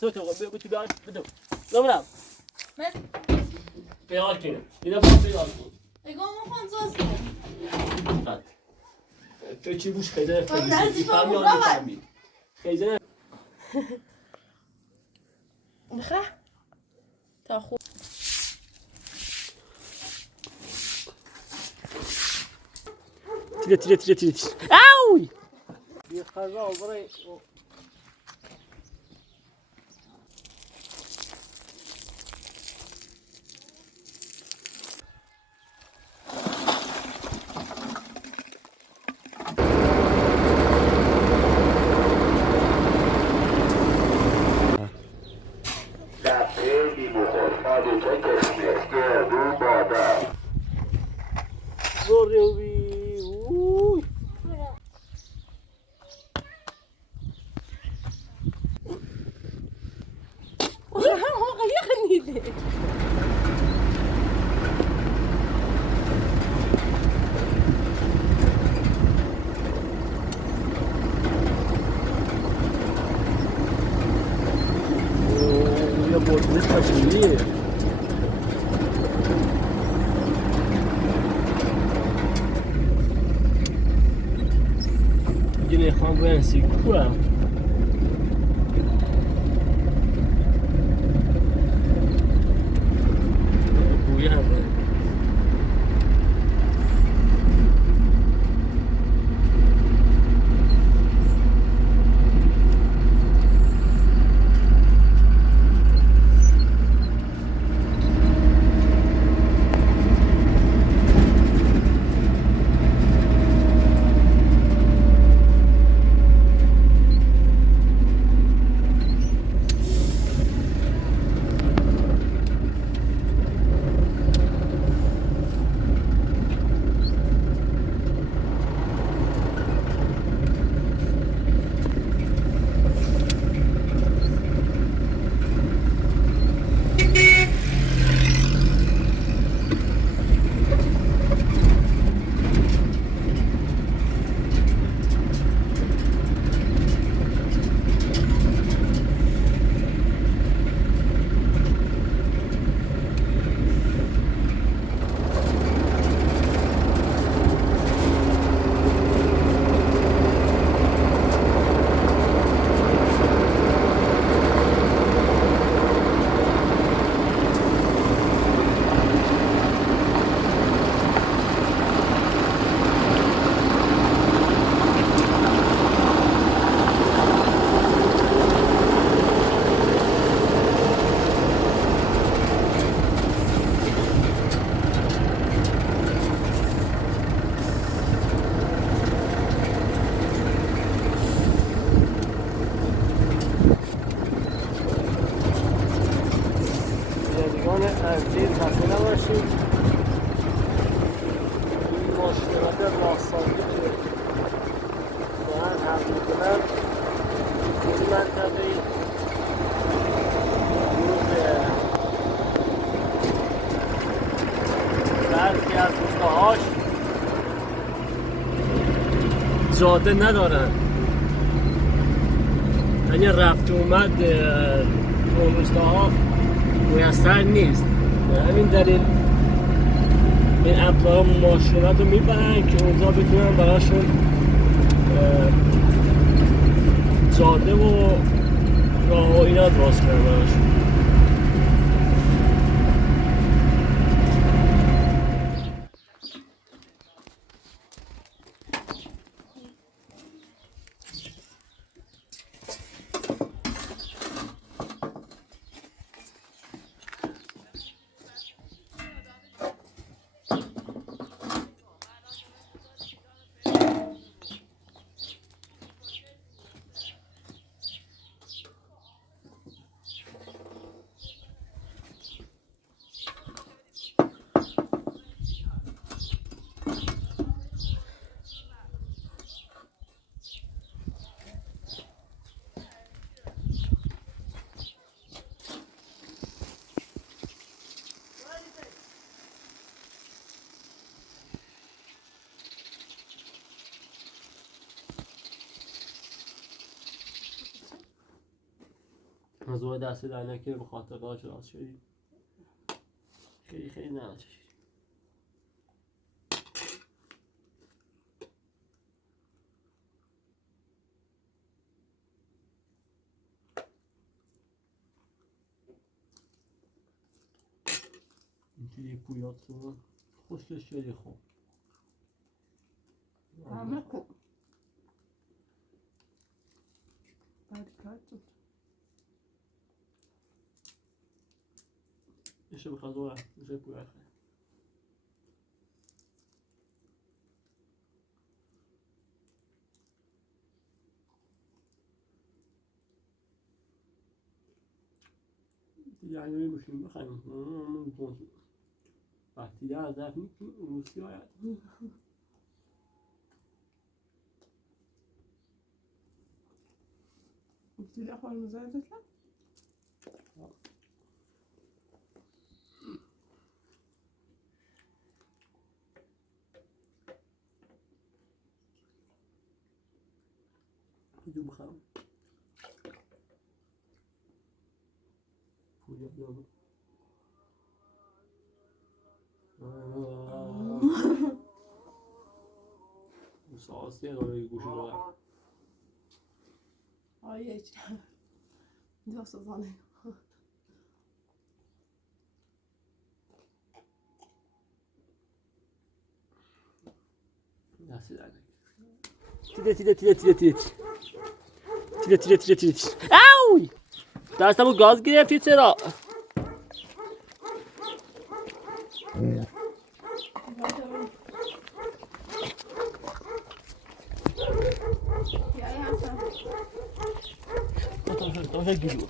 صوت هو بيقول تبي بدو لمرام بس بيال كده إذا ما بيال اگه ما خون زوست فچی بوش خیلی من نزدی فهمی آن فهمی خیلی بخره تا خوب تیره اوی بی خزا برای زوری اوی یا بردنش خشمیه Yine konvensi kura. Buya. تنظیر خسته نباشید این مشکلات راهسازی که دارن حل میکنن این منطقه برخی از روستاهاش جاده ندارن یعنی رفت اومد اون روستاها میسر نیست به همین دلیل این ابزارها ماشینات رو میبرن که اونجا بتونن براشون جاده و راه و اینا درست کنن براشون. از اون دست در نکنه به خاطر راج راست شدی خیلی خیلی نرچشید اینجوری پویات رو خوشش خیلی خوب همه خوب jeszcze wychodziła, że pojechać. Yani می‌بوشیم بخریم وقتی در ضعف می‌کنیم روسی ها قلت لي أخوة المزايا تطلع؟ بدون بخرم پولی بیام ساسیه داره گوشی داره آیه چی؟ دست زنه دستی در تیره اوی دستمو گاز گرفتی چرا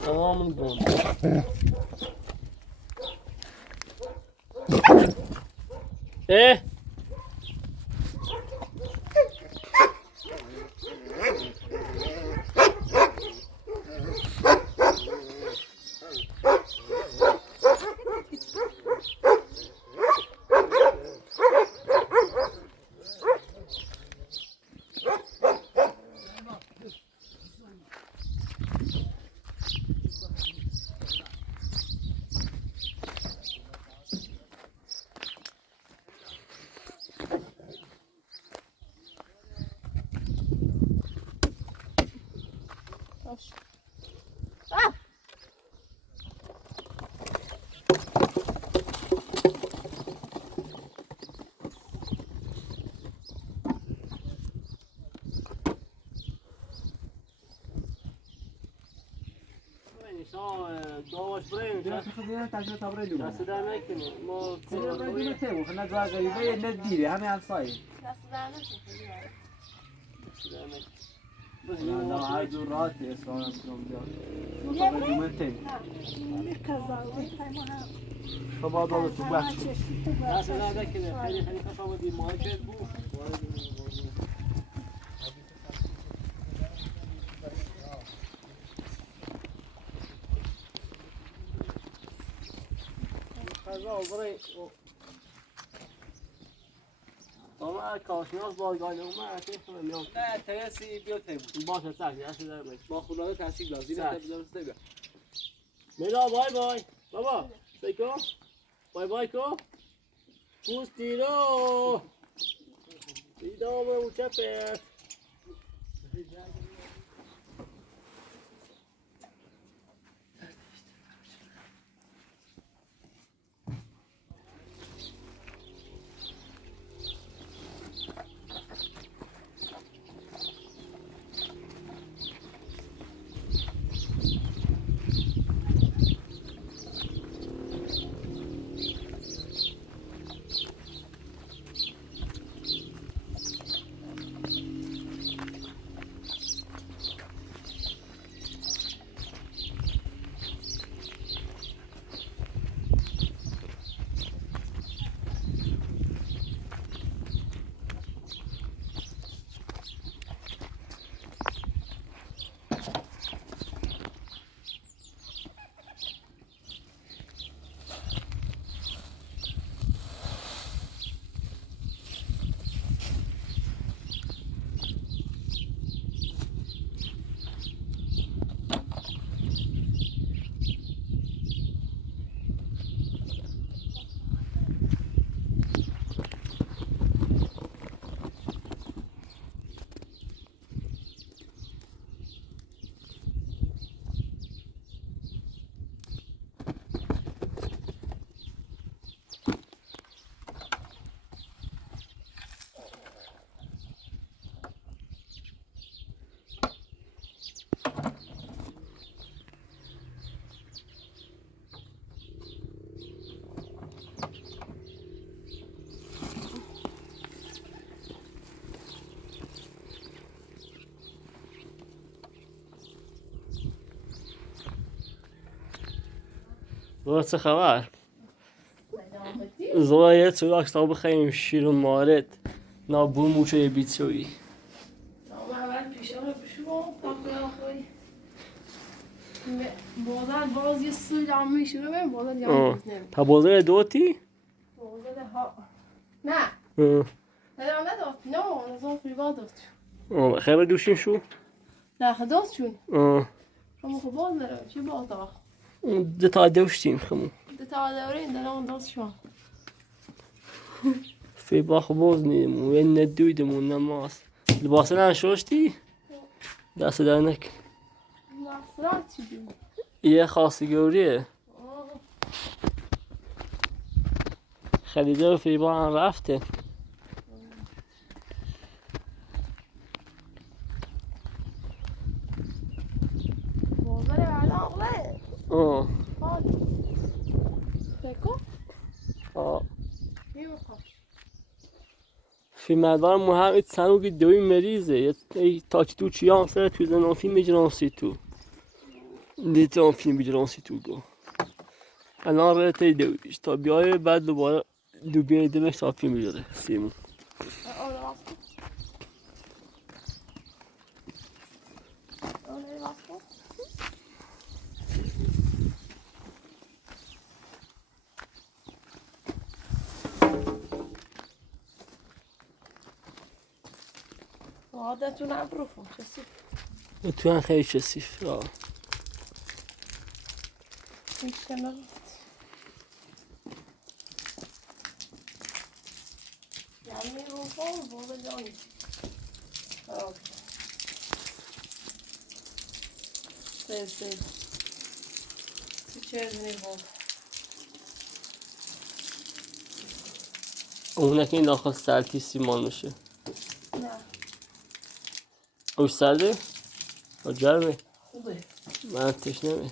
تمام گم داواش بریم دلت خدیه تاجر تبرئه دست در نکنیم ما تبرئه نتیم خنا جا غریبه ندیره همه همسایه دست در نکن لا عاد راحت اسمع اسمع بیا ما تبرئه نتیم شما دارو تو بخش دست در نکنیم خیلی خیلی خوش آمدید مایکل بود اما کاشناس بارگاه اومد میام نه تیسی بیا تیم باشه سعی دست در نکن با خدا تاثیر لازم سر. بذار بیا میلا بای بای بابا سیکو بای بای کو پوستی رو دیدام او چپت زورا چه خبر؟ سلامتی. زورا یه چوراک تا بخوریم شیر و مارد نابون موشه بیچویی اول پیشم بشو پاکه خوی. بازار باز یه سویدام میشه ببین بازار یام نمی. تا بازار دوتی؟ بازار ها. نه. نه داد. نه نزار فریبا داد. خیلی دوشین شو؟ نه خداست چون. شما خب باز دارم چی باز دار؟ ده تا دوشتیم خمو تا داره در اون دست شما. فی باخ باز نیم و این ندویدمون نماس لباس نشوشتی؟ دست درنک نصرت چی دیم؟ یه خاصی گوریه خلیده و فی با هم رفته بازار الان آقله. بکو. می‌خوام. فی مدار محمد سنوگی دوی مریضه یه تاچ تو چیان سر تو زنان فیلم بجرانسی تو لیتران فیلم بجرانسی تو گو الان رایتی دویش تا بیای بعد دوباره دوبینه دمش تا فیلم بجره سیمون آره واسه. آره واسه. عادتون ابروفون چسی. تو هم خیلی کسیف میشنم. یعنی روفون بود جانی. سه. چه بود؟ اونه که این داخل سرتی سیمان میشه نه. اوش سرده؟ و جرمه؟ خوبه. من تشنمه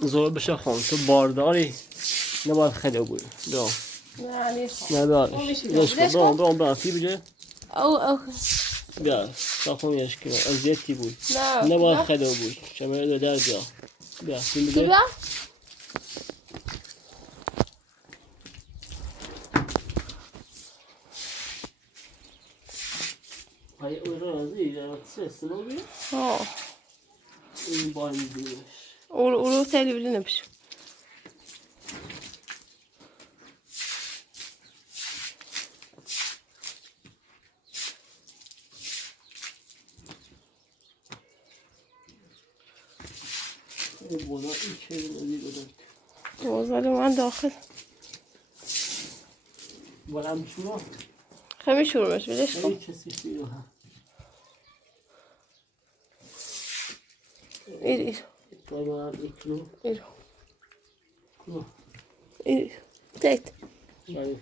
زور بشه خون تو بارداری نباید خیلی بود برام نه نیست. ندارش برام فی بجه او. بیا صافون یش کنم ازیتی بود نه. نباید خیلی بود شماره دو در بیا فی بجه بیا. های اون رازی در سه سنوبی این با این دیش اولو تلویزیون نمیشه. این بودا این چه نزی بودن بازار من داخل. بلند شما خیلی شورمش بدش خیلی کن. کسی فیلو هم ایر. تو من ایکلو ایر. کلو ایر. تیت. بله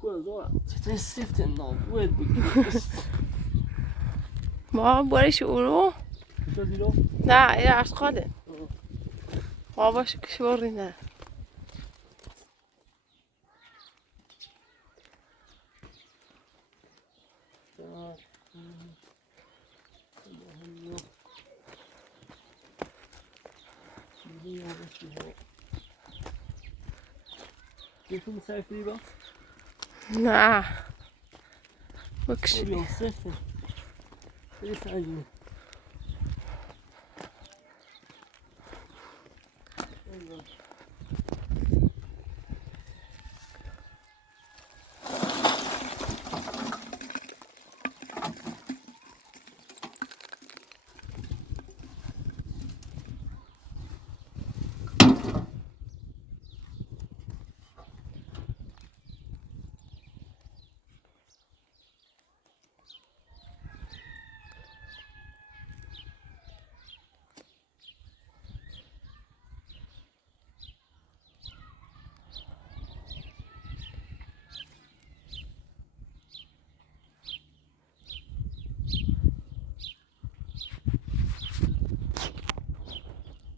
cool so. Das ist siften نابود بگیر. ما بارش اورو چه دیدو؟ نه یه عرض خاله ما باشه کشوری نه Yıkım serfliği bak. نه بکشی Yok serfli. Bir saniye.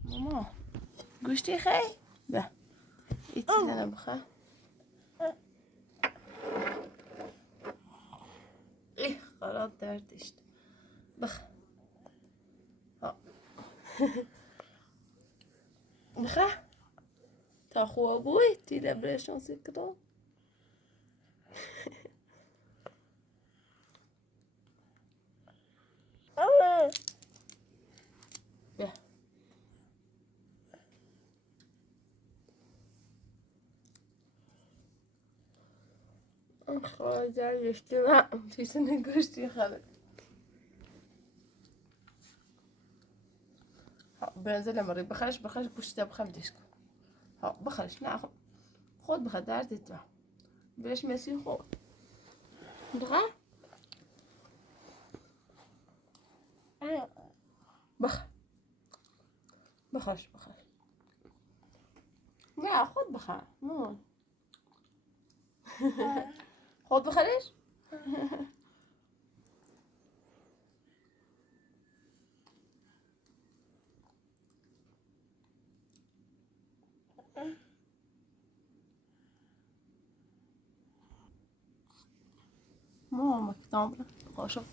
ماما گوشتی خی؟ به ایتی زنم بخواه خلاص دردشت بخ بخ تا خواه بوی تیده برشان سکران به خواهد دردشتی من تیسه نگوشتی خواهد بنزل مري بخرش گوشتی بخرش دیش کن ها بخرش نه خود بخرد دردت تو برش مسی خود بخر بخرش نه خود بخر مون خود بخرش ماما كتاب قاشق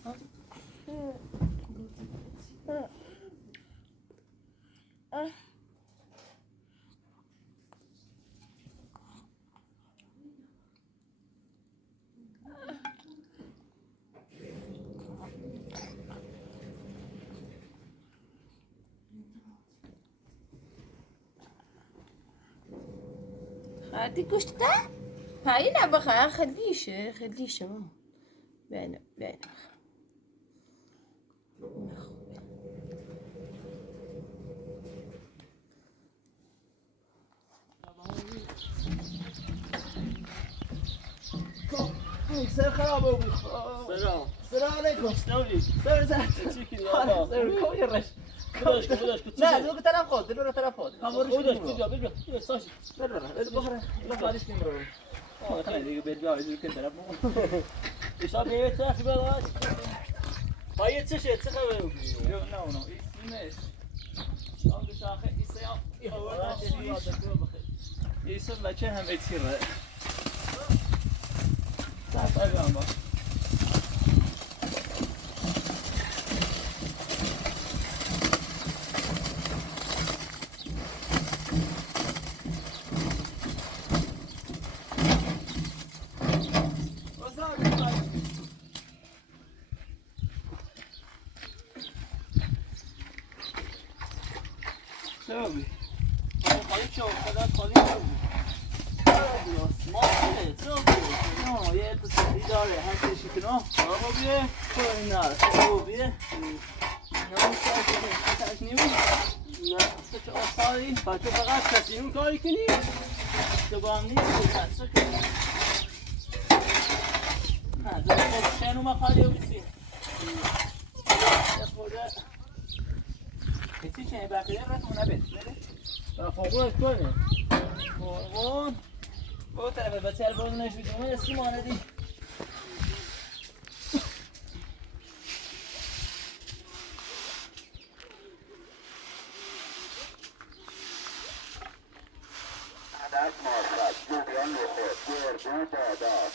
خدي گوشته؟ هاي لا بخا خليش ماما بينا سر خرابه بود. سلام علیکم. سر زد. چیکی سر کوی رش. نه دو طرف خود دو طرف خود. خودش بیا ساشی. بره بخره. خالیش نمیره. خیلی دیگه بیا از که طرف مو. حساب یه طرفی باش. پای چه خبره بود؟ نه اینش. آن شاخه ایسا ایسا بچه هم اتیره. تعال بیام با. چه خالی چه خدا خالی نبود نه یه تصدی داره هر چیزی که نه خوبیه خوبیه نه ساعت نیمی نه تو آسایی با تو فقط کسی کاری کنی تو با هم نیست کسی کنی نه دو خود شنو ما خالی رو بسی خوده کسی چنه بقیه رسمونه بید فوقون کنه فوقون با طرف بچه‌ر بازنش بیدم اسکی ماندی عدد مارفت جریان نخود گردو بادار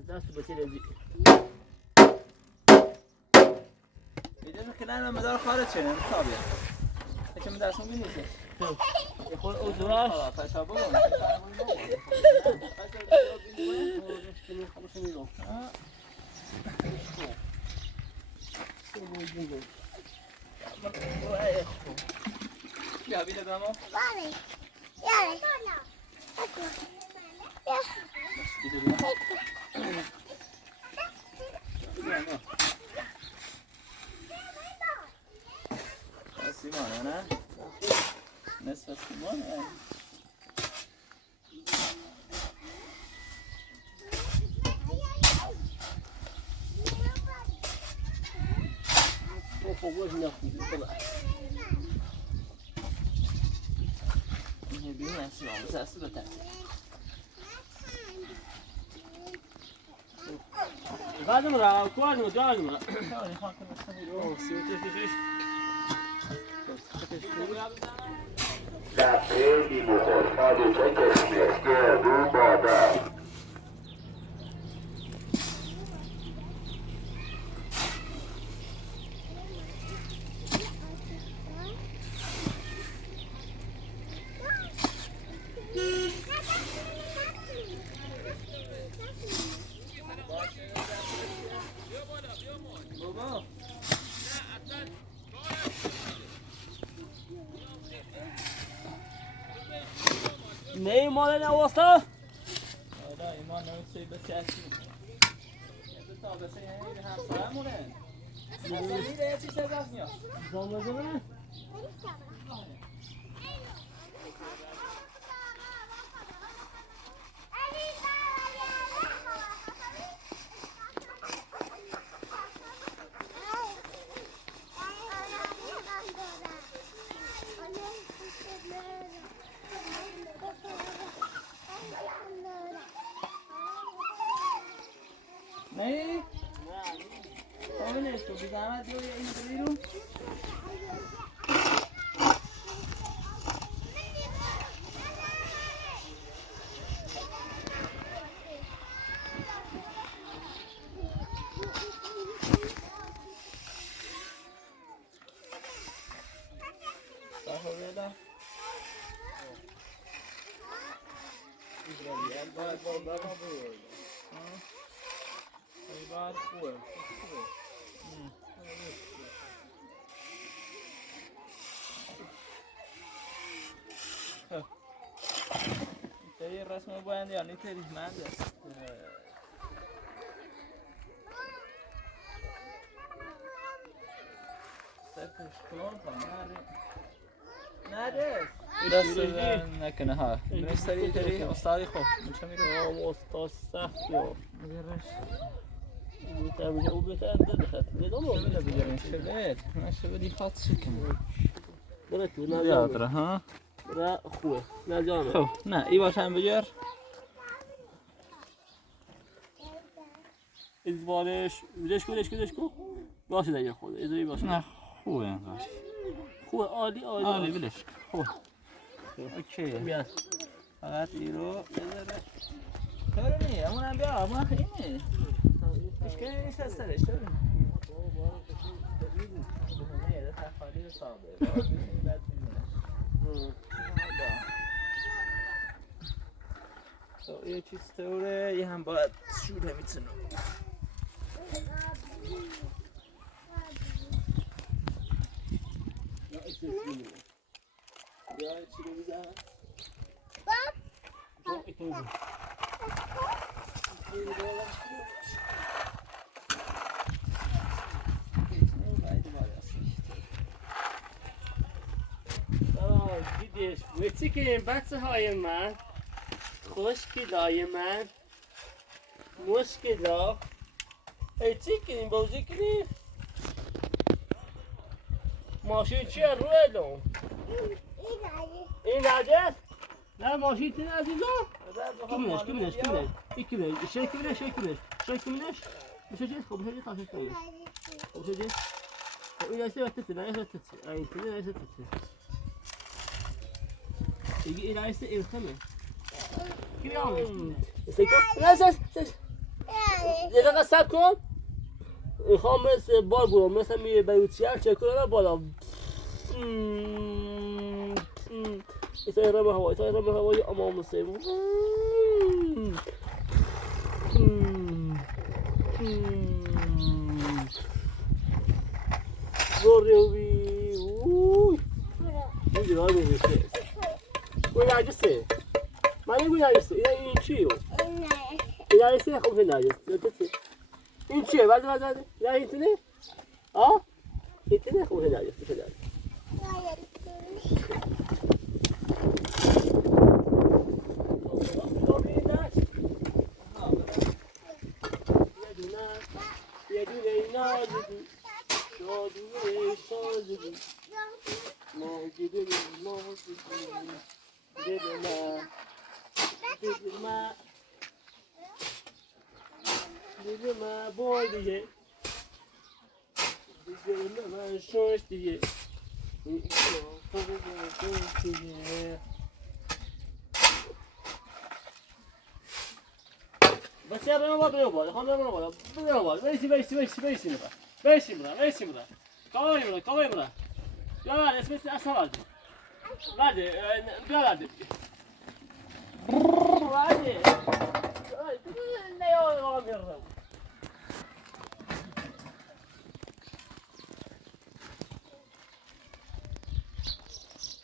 از دست بچه رزی دیدم که نه مدار خارج شدن تابیه چه مدرسون بینیشه خود اوزراش پشا بگم بیا بیده دامو Vale. Ya. سیمانه نه؟ نصف سیمانه فوقش نخوندی طلع اینه بینی از سیمان بسه اصلا بتر بعدم را کوانم جانم تاوری خان کنم سمیرو دفعه بیمخور پادوچه کشمش گردو بادار بابا نه مال نواستا آره ایمان نوشته بسی اصلی تا بسی یعنی همسایه مونه اصلی به چی چه دست میاد زامزه نه نه؟ نه نه تو بیزامت دیو این دلی رو تری رسم باید یا نیتری من دست سرکش کلون کن نده دست نکنه ها منستری تری استادی خوب میشه میرو استاد سخت یا بگرش بهتر بشه او بهتر دخت نگاه چه بله بگرش چه بله من چه بلی خواهد شکنه بره تو یاد نجانم را ها بره خوبه نجانم خب نه ای باش هم بگیر ازوارش ویدش کو باشه دیگه خود ازوی باشه نه خوبه انگار خوبه عالی عالی بلش خوب اوکی بیاد فقط ای رو بذاره طوری نی همون هم بیا همون اینه اشکالی نیست از سرش طوری نی نه ده تخالی رو سابه بشینی بعد میمونش تو یه چیز طوره یه هم باید شوره میتونم یا چی رو میزن؟ دیدیش وقتی که این بچه های من خوشگلای من مشکلا ای چی کنیم بازی کنیم ماشین چیه رو الان این نجس نه ماشین تین عزیزم کمینش میشه چیز خب میشه چیز تاشش کنیم خب میشه چیز خب این ایسته وقتی نه ایسته تیسی این تینه ایسته تیسی دیگه این ایسته ایرخمه کی آمش ایسته کن نه سس یه دقیقه سب کن میخوام مثل بار برو مثل میره بیوتیار چکونه بالا ایسای رمه هوایی امام سیمون زوریوی این دیگه میشه گوی نجسه من گوی نجسه این چیه؟ این نجسه خب این نجسه این چیه؟ بعد یا این تونه؟ آه؟ این تونه خب این نجسه یه دونه نازدی شادوه شازدی ماجده دیده ما بای دیگه دیده من شوش دیگه بس يا بنا بنا بنا خلنا بنا بنا بيسي بنا كوي بنا يلا اسمه أسرع بعد بعد لا يا غامر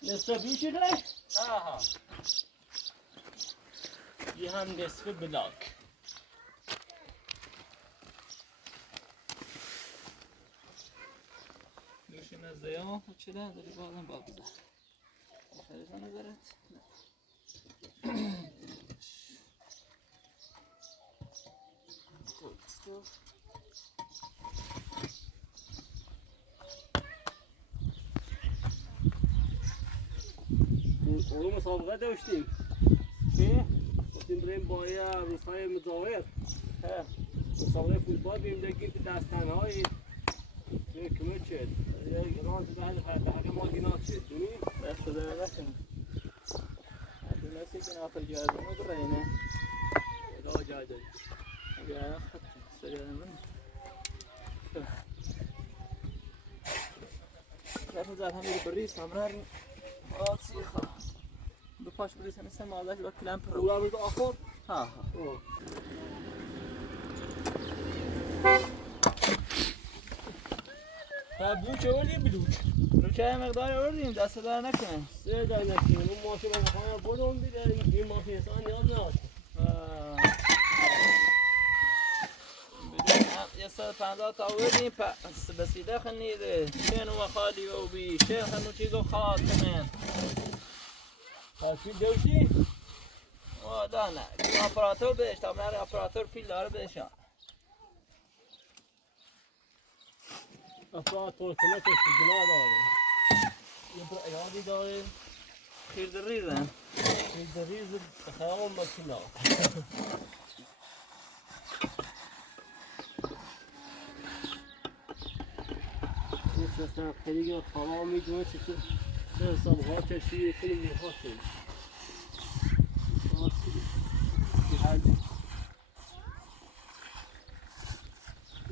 نصف يشيل له ها يهم نصف بلاك زيان وكذا هذا بعضهم بعض ده خلينا نزرت اون مسابقه داشتیم که گفتیم بریم با یه روزهای مجاور مسابقه فوتبال بریم دیگه که دستن‌های کمی چید یه رانت به حق ما گینات چید دونی؟ بس شده نکنم دونستی که نافر جایزمه برینه لا جای داری یا خط سریع من رفت زد همین بریز همراه آت سیخا دو پاش بریز همیشه مالش با کلمپ رو رو رو آخر ها بلوچ آوردیم بلوچ رو چه مقداری آوردیم دست در نکنه سه در نکنیم اون ماشین رو بخواهیم بودم دیگه این ماشین اصلا نیاز نداشت یه 150 تا آوردیم پس بسیده خنیده شن و خالی و بی شن خنو چیزو خواهد کنن پس دوشی؟ دا نه اپراتور بهش تا من اپراتور پیل داره بهشان اپراتور کمکش جنا داره یه برای ایادی داره خیر در ریزن خیر ریز بخیام مکینا این سیستم خیلی خواه میدونه چه حساب ها کشی خیلی میخواه شد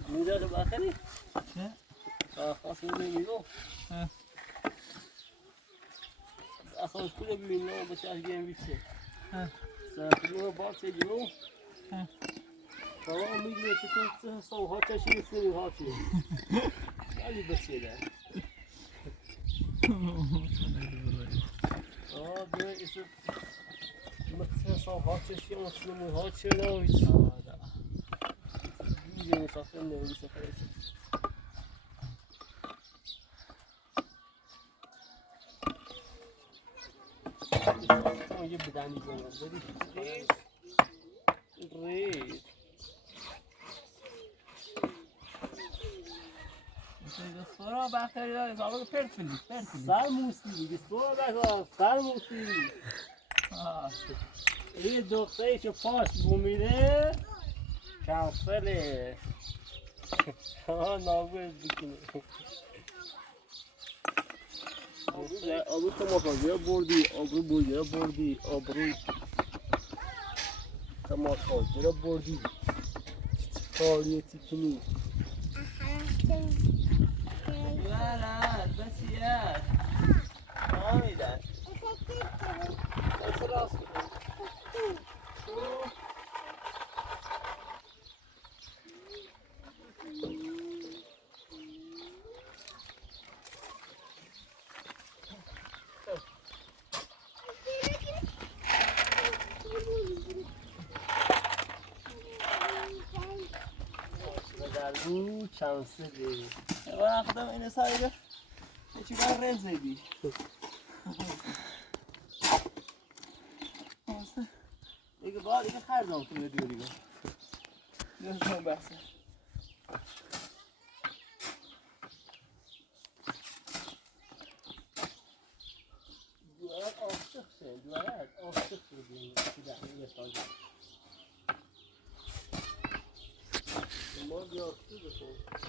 میده رو بخری؟ چه؟ خواست میده میگو اصلا کل بینو بشه از گیم بیشه سرخیلی رو بار چه جنو خواه میدونه چه حساب ها کشی خیلی ها چیه خیلی بسیده اصلا هاتشی مسلمون هاتش نویس دیگه مسافر نویس خیلی یه بدنی جنگل داری ریز Sonra bakteriler hesabı perfili. سر موسی دیگه سوال بگاه سر موسی یه دختری که پاش بومیده کنسله نابود بکنه آبرو تو مخازی بردی آبرو بویه بردی آبرو تو مخازی را بردی کاریه تیکنی ولد بسیار آمیدن بس راست رو کنسله وقتم اینه سایده چی کار رزیدی دیگه باید دیگه خردم کنه دیگه نمیدونم بحثه دوارت عاشق شد دوارت عاشق شد این سازه ما بیاسته بکن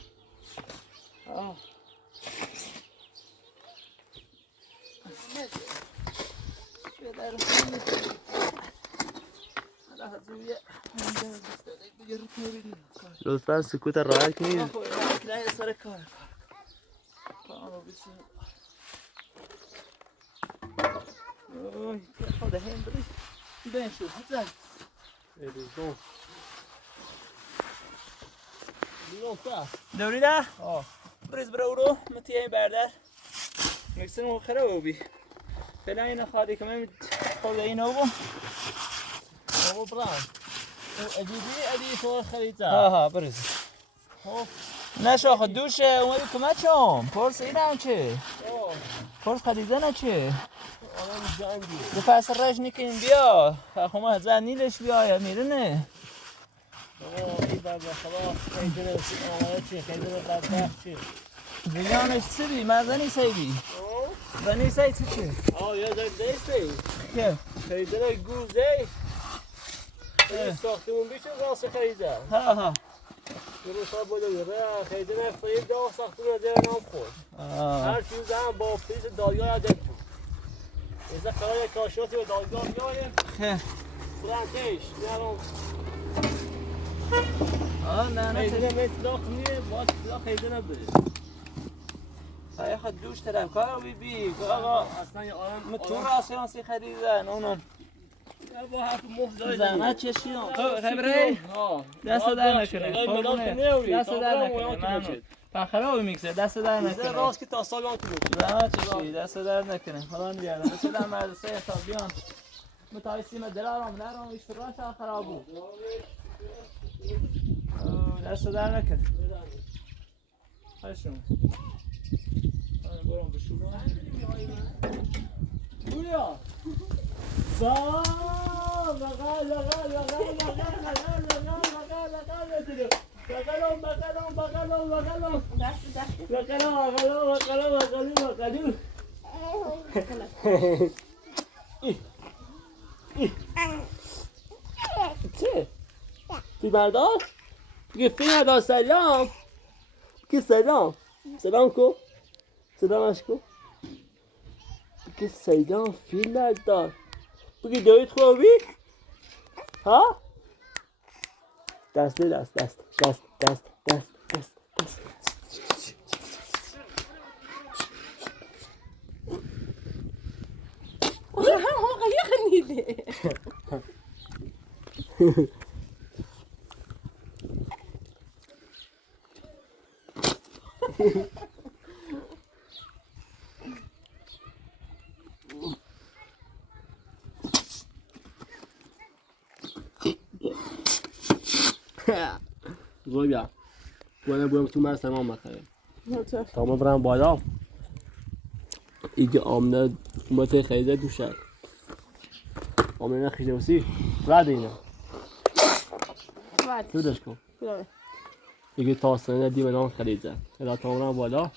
لطفا سکوت راحت کنید سر کار خدا هم بریز بین شو حتی دوری نه؟ بریز برو رو متیه بردر مکسر مخره بی فعلا این خواهدی که من خود اینو بو بابا برام ادی تو خریده ها بریز نشو خود دوش اومدی کمک شم پرس اینم چه؟ پرس خریده نه چه؟ آدم جنگی دو پس رش نکنیم بیا خمه زن نیلش بیا میره نه این بعد خلاص خیلی آماده چی خیلی بدبخت چی بیانش چی بی؟ مردنی سیدی زنی سید چه؟ یه دیستی که؟ خیلی گوزه ساختمون بیشتر راست خریده ها درست ها بوده خیلی نفرید دو ساختمون دیگه نام خورد هر چیز هم با پیش دادگاه یادت بود ایزا قرار کاشوتی به دادگاه بیاریم برندش نیارم نه خیلی نمیتلاق نیه باید تلاق خیلی نبره های خود دوش طرف کار بی آقا اصلا یه آدم متون راسیانسی خریدن اونون با حرف مفت زحمت چشیدم خبره دست در نکنه دست در نکنه ممنون پخرابی میکسه دست در نکنه راست که تا سالان تو بود زحمت چشی دست در نکنه حالا میگردم رسیدم مدرسه حسابیان متایسیم دلارم نرم اشتراش خراب بود دست در نکنه هشم برام بشورم بویا سلام بغل چه؟ بی بردار؟ بگه بردار سلام بگه سلام کو سلامش کو بگه سلام فیلم بردار بگه دارید خوابی؟ ها؟ دست برو بیا برو تو من سلام بخیر نوچه تا ما برم بالا ایگه آمده اومده خیزه دوشه آمده نه خیزه وسی رد اینه بعد تو داشت کن برو ایگه تاستانه دی به نام خیزه ادا تا برم بالا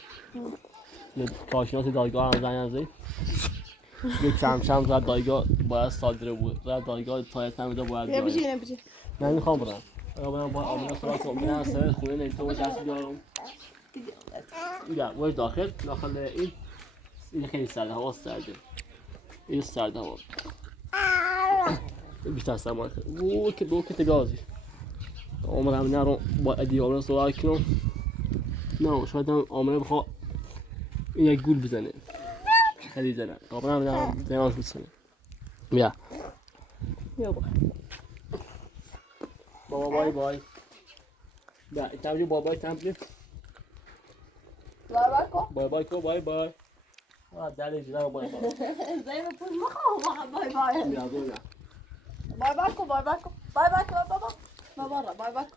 کارشناس دایگاه هم زنگ زد یک شم زد دایگاه باید صادره بود زد دایگاه تایت نمیده باید بیا بیاید بجی نمیخوام برم برم با آمده سراغ کنم برم سر خونه نیتو و دست بیارم وش داخل این خیلی سرده هوا سرده این سرده هوا بیشتر سرمان بو که تگازی عمرم نرو با ادی عمرم سراغ کنم نه شاید هم عمرم بخواه این یک گول بزنه خیلی زنه عمرم نرم زیانش بزنه بیا بابا بای بای بیا تمجی بابای تمجی بای بای کو بای بای دلی جناب بای بای زي ما تكون مخه باي باي بیا بیا باي باكو باي باكو باي باكو بابا ما برا باي باكو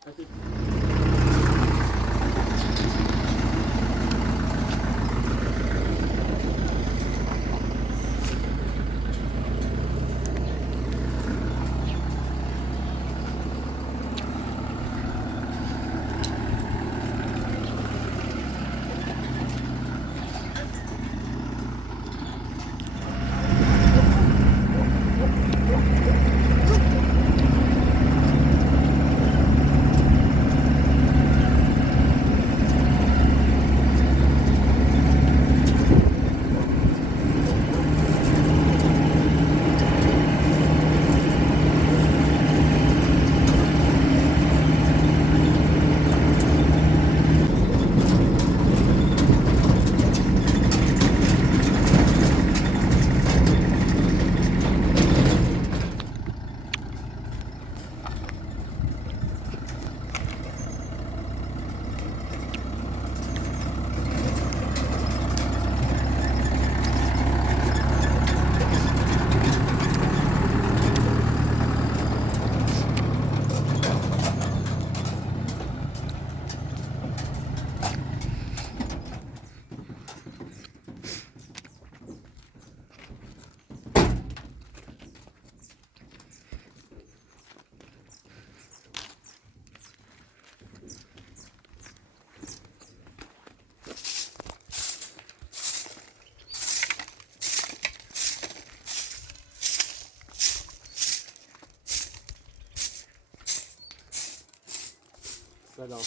سلام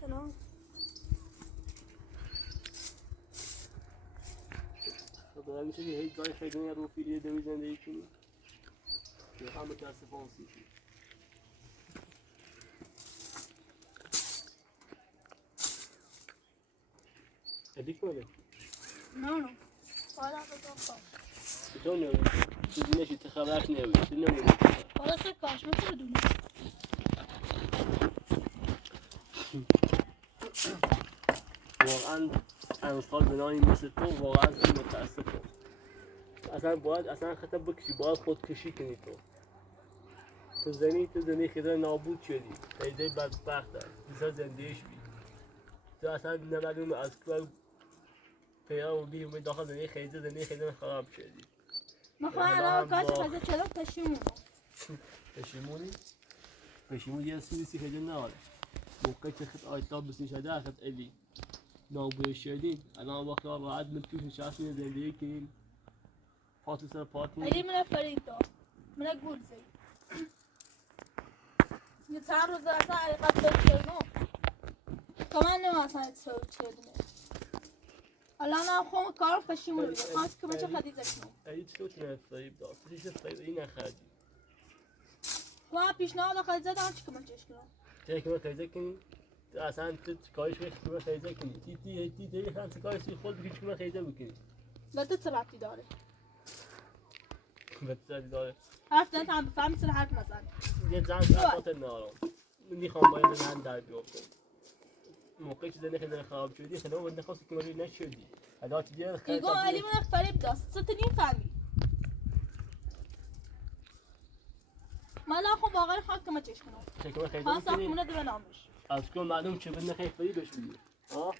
سلام خدا میشه که هیچ جای خیلی رو فیلی دوی زندگی کنی یا هم متاسفانه سیشی ادی کنه نه حالا بذار چطور میاد تو دینشی تخبرش نمیاد تو نمیاد حالا سه کاش من چه بدونم واقعا انسان بنایی مثل تو واقعا خیلی متاسفم اصلا باید خطر بکشی باید خودکشی کنی تو زنی خیلی نابود شدی خیلی بدبخت هست بیسا زندگیش بی تو اصلا نمدون از کل پیام بی اومد داخل زندگی خیلی خراب شدی میخوام الان کاش خیلی چرا پشیمون یه سویسی خیلی ناره موقعی که خط آیتا بسنی شده خط ادی نابود شدیم الان وقت راحت من توش نشستیم زندگی کنیم پاتو سر پاتو علی من فرید دار من گول زی یه چند روز اصلا حقیقت بکردم کمان نمیم اصلا اتساوی کردیم الان هم خواهم کار پشیمون رو خواست که من چه خدیزش نم ادی چطور تونه فریب دار تو چیز فریبی نخردی تو هم پیشنهاد خدیزه دارم چی که من چش کنم چه که من خیزه کنی تو اصلا تو کارش میخوای که من خیزه کنی تی خمسه کارش خود بگی که من خیزه بکنی لده چه ربطی داره بسیاری داره حرف دارم هم بفهمی سر حرف مزن یه زن سرطات نارم میخوام باید من در بیافتم موقعی که زنده خیلی خراب شدی خیلی باید نخواستی که مالی نشدی حالا چی دیگه خیلی ایگو علی من فریب داست ست نیم فهمی من خب واقعا خواهد کمکش کنم خیلی خیلی خواهد ساختمونه دو نامش از کن معلوم چه بدن خیلی فری بهش میدی ها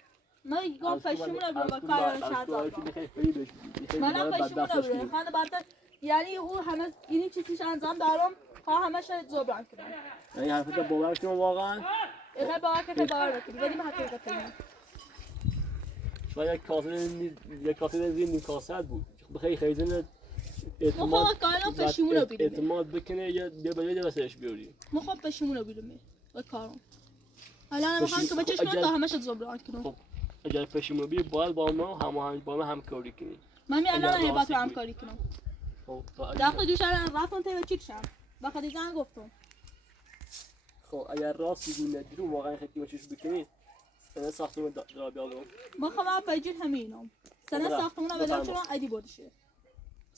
من گم پشیمونه بیرون با کار شرط خیلی فری بهش میدی من پشیمونه بیرون خانه بعد یعنی او همه اینی چیزیش انجام دارم ها همه شاید زبران کنم یعنی حرفت باور کنم واقعا خیلی باور که خیلی باور بکنی ولی من حقیقت میگم شاید یک کاسه نیم کاسه بود بخیر خیلی مخواه کارم پشیمونه بیرون اعتماد بکنه یا بلده واسهش بیاری مخواه پشیمونه بیرون با کارم حالا من میخوام که بچش کنم تا همه شد زبران کنم خب اگر پشیمونه بیاری باید با ما همکاری کنی من می الان هیبت رو همکاری کنم خب داخل دوش رفتم تا چی شم بخاطر زن گفتم خب اگر راست بگی ندیرو واقعا خیلی مچش بکنی سنه ساختمون را بیارم ما خواهم پیجون همینم سنه ساختمون رو بدم چون عدی بودشه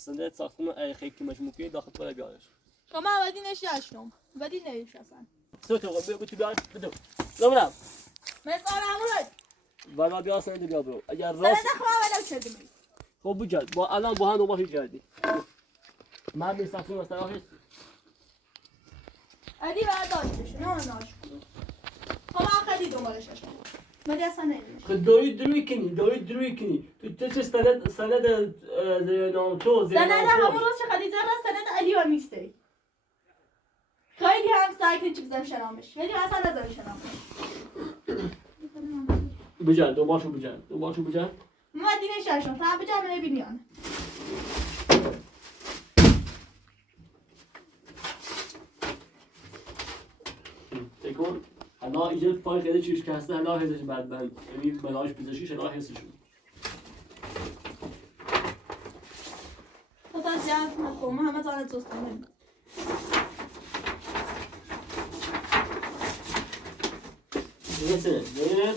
سنه ساختمون ای خیلی مچ کنی داخل تو بیارش شما ودی نشدم ودی نیست اصلا سوت رو بگو تو بیار بدو نمیرم مثلا امروز والا بیا سنه بیا برو اگر سنه راست خواهم ولو شدم خب بجد با الان با هم دنبالش کردی من می ساختمون مثلا هیچ عدی برداشتش نه ناش خب من خیلی دنبالش هستم ولی اصلا نمیشه خب دروی کنی تو چه سند نام تو سند همون روز چه خدیجه را سند علی و نیسته خیلی هم سعی کنی چی بزن شنامش ولی اصلا نذاری شنامش بجد دنبالشو بجد من دینش هستم تا بجم نبینیان تکون حالا اینجا پای خیلی چیش که هسته حالا حسش بدبند یعنی بلاش پزشکیش حالا حسشون تو تا زیاد نکن من همه زانت زوست کنم نه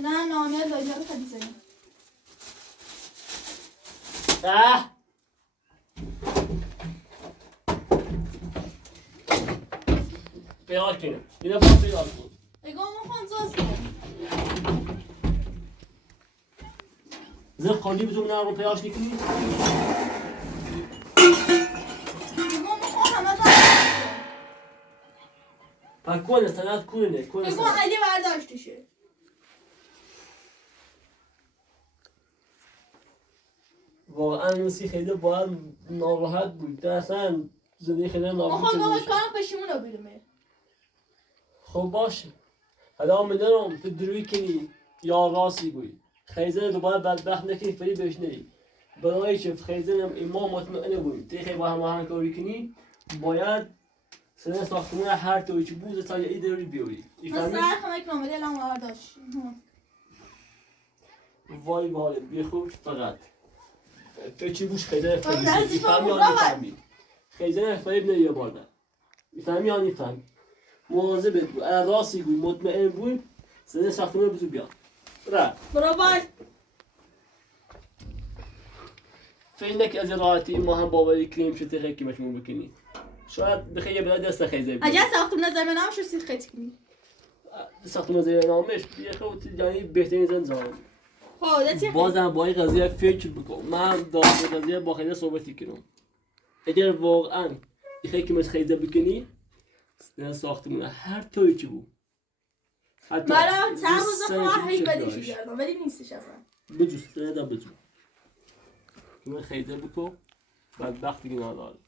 نه نامیاد لایجا رو خدیجه پیار کنم اینا با پیار کن اگه ما خون زوست کنم زر خالی بزرگ نه رو پیارش نکنی اگه ما خون همه زانت پا کنه سند کنه اگه ما علی برداشتشه واقعا موسی خیلی باید ناراحت بود اصلا زندگی خیلی ما نابود خون شده گاه بود. کارم پشیمون رو بیرمه خب باشه حالا میدونم تو دروی کنی یا راستی گویی خیزن دوباره بدبخت نکنی فری بهش ندی برای چه خیزن امام مطمئنه بود تی خیلی با هم همکاری کنی باید سنه ساختمون هر توی چی بود تا یه ایده رو بیاری من سر خمک نامده الان برداشت وای وای بی خوب فقط فچی بوش خیزن فری نزدیک میفهمی هم یا بود، نمیفهمی خیزن فری نمیه بالا میفهمی یا نمیفهمی مواظبت بود اگر راستی بود مطمئن بود سنه ساختمون بزرگ بیار برو باش فینک از راحتی ما هم باوری کنیم چه تقیی که مشمول بکنی شاید بخیر یه بلاد دست خیزه بیاری اگه ساختمون زمینم شو سیخ خیلی کنی ساختمون زیر نامش یه خود یعنی بهترین زن زمان خب دستی بازم با این قضیه فکر بکن من داخل قضیه با خیلی صحبتی کنم اگر واقعا یه خیلی که مش خیزه بکنی ساختمون هر توی چی بود حتی مرا چند روز سنه خواه که هی میشه بدیشی بیارش. کردم ولی نیستش اصلا بجوز سنه بجوز من خیزه بکن بدبخت دیگه نداره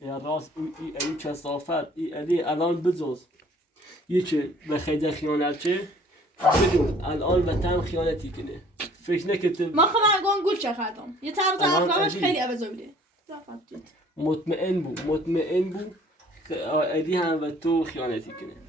یا راست این کثافت این الان بجوز یه چه به خیزه خیانت چه بدون الان وطن خیانتی کنه فکر نکته ما خب من گون گوش کردم یه طرف الان طرف عجیب. خیلی عوض بوده مطمئن بود علی هم و تو خیانتی کنه